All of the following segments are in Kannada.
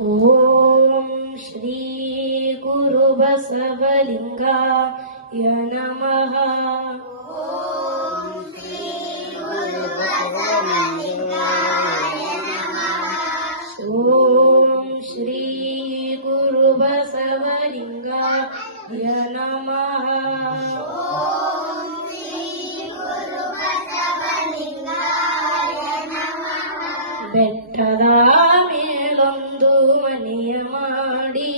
ಓಂ ಶ್ರೀ ಗುರು ಬಸವಲಿಂಗಾಯ ನಮಃ. ಓಂ ಶ್ರೀ ಗುರು ಬಸವಲಿಂಗಾಯ ನಮಃ. ಓಂ ಶ್ರೀ ಗುರು ಬಸವಲಿಂಗಾಯ ನಮಃ. ಓಂ ಶ್ರೀ ಗುರು ಬಸವಲಿಂಗಾಯ ನಮಃ. ಬೆಟ್ಟದ ಮೇಲೊಂದು ಮನೆಯ ಮಾಡಿ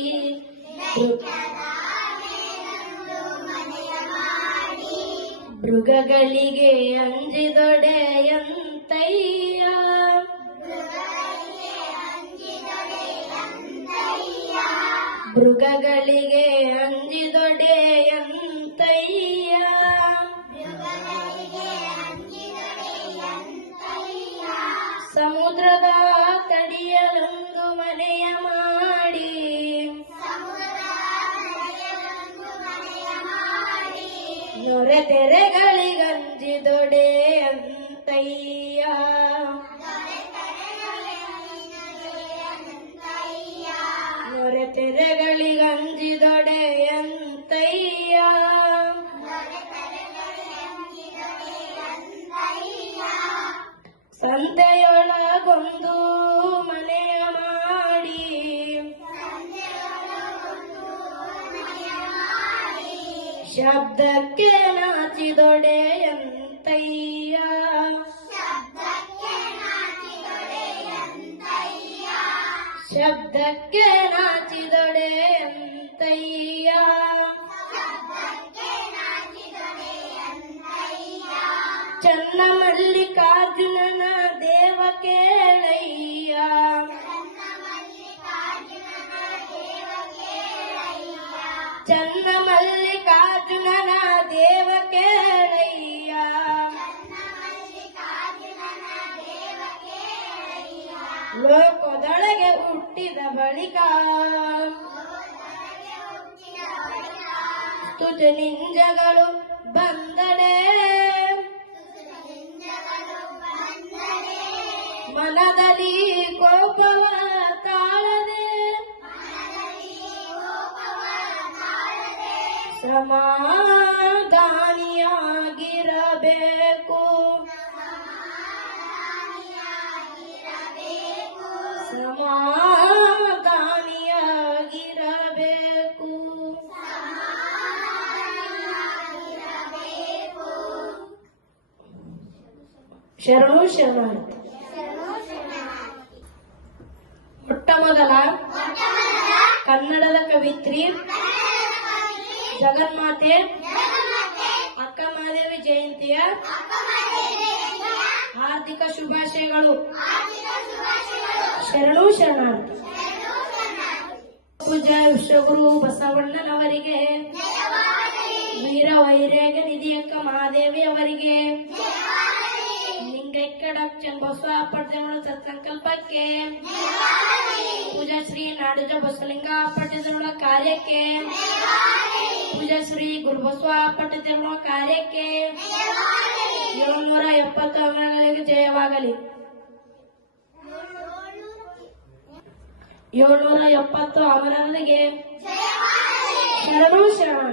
ಮೃಗಗಳಿಗೆ ಅಂಜಿದೊಡೆಯಂತಯ್ಯ. ಮೃಗಗಳಿಗೆ ಅಂಜಿದೊಡೆಯಂತಯ್ಯ. ಸಮುದ್ರದ ತಡಿಯಲೊಂದು ಮನೆಯ ಮಾಡಿ ನೊರೆ ತೆರೆಗಳಿಗಂಜಿದೊಡೆ ಅಂತಯ್ಯ. ನೊರೆ ತೆರೆಗಳಿಗಂಜಿದೊಡೆ ಅಂತಯ್ಯ. ಸಂತೆಯೊಳಗೊಂದು ಮನೆಯ ಮಾಡಿ ಶಬ್ದಕ್ಕೆ ನಾಚಿದೊಡೆಯಂತಯ್ಯ. ಶಬ್ದಕ್ಕೆ ನಾಚಿದೊಡೆಯಂತಯ್ಯ. ಚನ್ನ ಮಲ್ಲಿಕಾರ್ಜುನನ ದೇವ ಕೇಳಯ್ಯ. ಚನ್ನ ಮಲ್ಲಿಕಾರ್ಜುನನ ದೇವ ಕೇಳಯ್ಯ. ಲೋಕದೊಳಗೆ ಹುಟ್ಟಿದ ಬಳಿಕ ಸ್ತುತಿ ನಿಂಜಗಳು ಬಂದಡೆ ಮನದಲ್ಲಿ ಕೋಪವ ತಾಳದೆ ಸಮಾಧಾನಿಯಾಗಿರಬೇಕು. ಸಮಾಧಾನಿಯಾಗಿರಬೇಕು. ಶರಣು ಶರಣಾರ್ಥಿ. ಮೊಟ್ಟ ಮೊದಲ ಕನ್ನಡದ ಕವಿತ್ರಿ ಜಗನ್ಮಾತೆ ಅಕ್ಕ ಮಹಾದೇವಿ ಜಯಂತಿಯ ಹಾರ್ದಿಕ ಶುಭಾಶಯಗಳು. ಶರಣು ಶರಣಾರ್ಥಿ. ಪೂಜ್ಯ ವಿಶ್ವಗುರು ಬಸವಣ್ಣನವರಿಗೆ, ವೀರ ವೈರಾಗ ನಿಧಿಯಕ್ಕ ಮಹಾದೇವಿ ಅವರಿಗೆ, ಲಿಂಗೈಕ್ಯ ಡಾಕ್ಟರ್ ಬಸವ ಪಟ್ಟಣ ಸತ್ಸಂಕಲ್ಪಕ್ಕೆ, ಪೂಜಾ ಶ್ರೀ ನಾಡೋಜ ಬಸವಲಿಂಗ ಪಟ್ಟಣ ಕಾರ್ಯಕ್ಕೆ, ಪೂಜಾ ಶ್ರೀ ಗುರು ಬಸವ ಪಟ್ಟಣ ಕಾರ್ಯಕ್ಕೆ 770 ಅಮರಗಳಿಗೆ ಜಯವಾಗಲಿ. 770 ಅಮರಗಳಿಗೆ ಶರಣು ಶರಣ.